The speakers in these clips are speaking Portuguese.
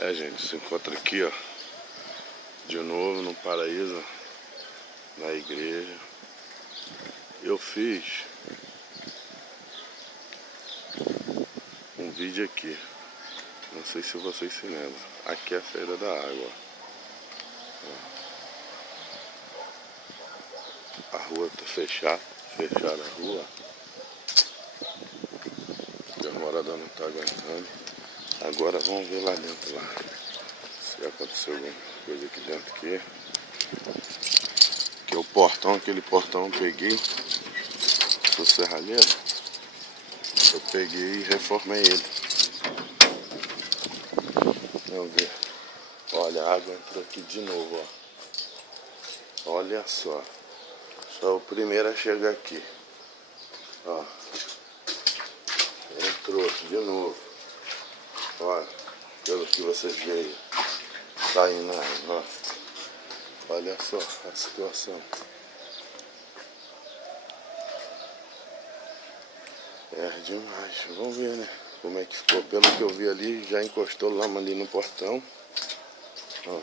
Gente, se encontra aqui, ó, de novo no paraíso, na igreja. Eu fiz um vídeo aqui, não sei se vocês se lembram. Aqui é a saída da água, ó. A rua tá fechada a rua. E os moradores não estão aguentando. Agora vamos ver lá dentro lá, se aconteceu alguma coisa aqui dentro aqui. Que é o portão, aquele portão eu peguei, sou serralheiro, eu peguei e reformei ele. Vamos ver. Olha, a água entrou aqui de novo, ó. Olha só. Só o primeiro a chegar aqui. Ó. Entrou de novo. Olha, pelo que vocês veem. Saindo na água, ó. Olha só a situação. É demais. Vamos ver, né? Como é que ficou. Pelo que eu vi ali, já encostou lá ali no portão. Ó.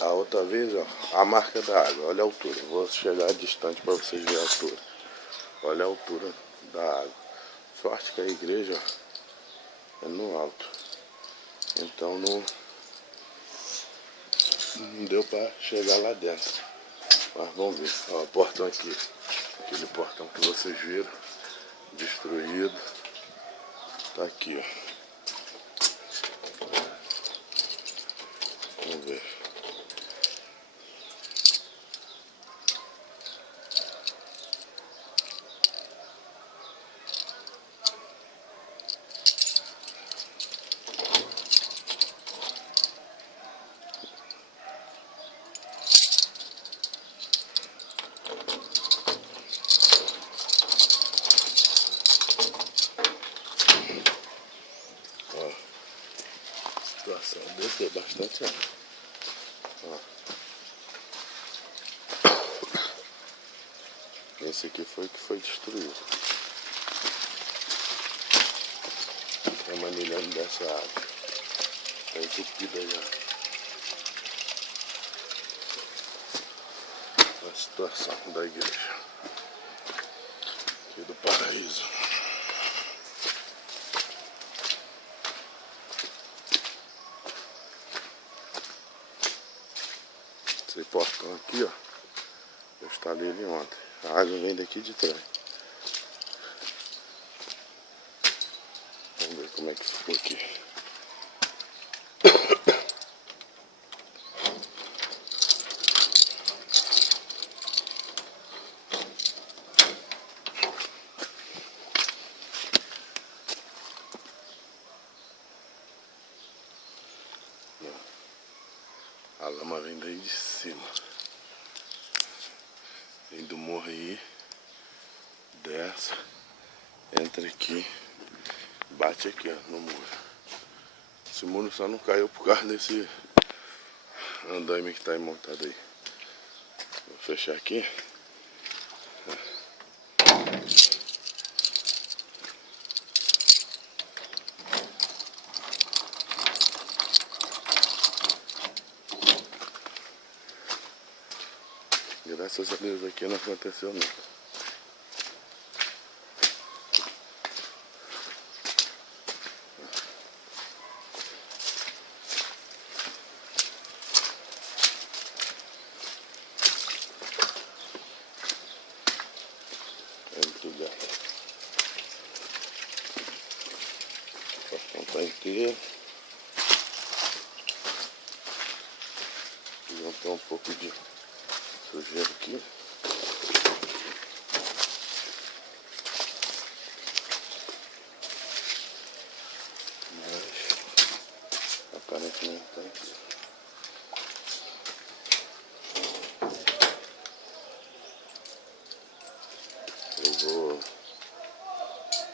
A outra vez, ó, a marca da água. Olha a altura. Vou chegar distante para vocês verem a altura. Olha a altura da água. Sorte que a igreja, ó, é no alto. Então não deu para chegar lá dentro. Mas vamos ver. Ó, o portão aqui. Aquele portão que vocês viram. Destruído. Tá aqui, ó. Vamos ver. Situação, desceu bastante água. Ó. Esse aqui foi que foi destruído. Tá manilhando dessa água. Tá entupida já. A situação da igreja aqui do paraíso. Esse portão aqui, ó, eu instalei ele ontem. A água vem daqui de trás. Vamos ver como é que ficou aqui. A lama vem daí de cima. Vem do morro aí. Desce. Entra aqui. Bate aqui, ó, no muro. Esse muro só não caiu por causa desse andaime que tá aí montado aí. Vou fechar aqui. Graças a Deus aqui não aconteceu nada. O portão tá inteiro. Vou ter um pouco de sujeira aqui. Mas aparentemente tá aqui. Eu vou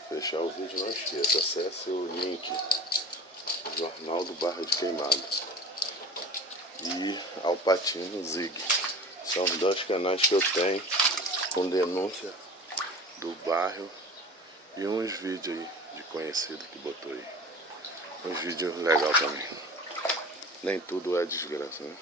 fechar o vídeo, não esqueça, acesse o link Jornal do Barra de Queimado e Alpatino Zig. São os dois canais que eu tenho com denúncia do bairro E uns vídeos aí de conhecido que botou aí. Uns vídeos legais também. Nem tudo é desgraça, né?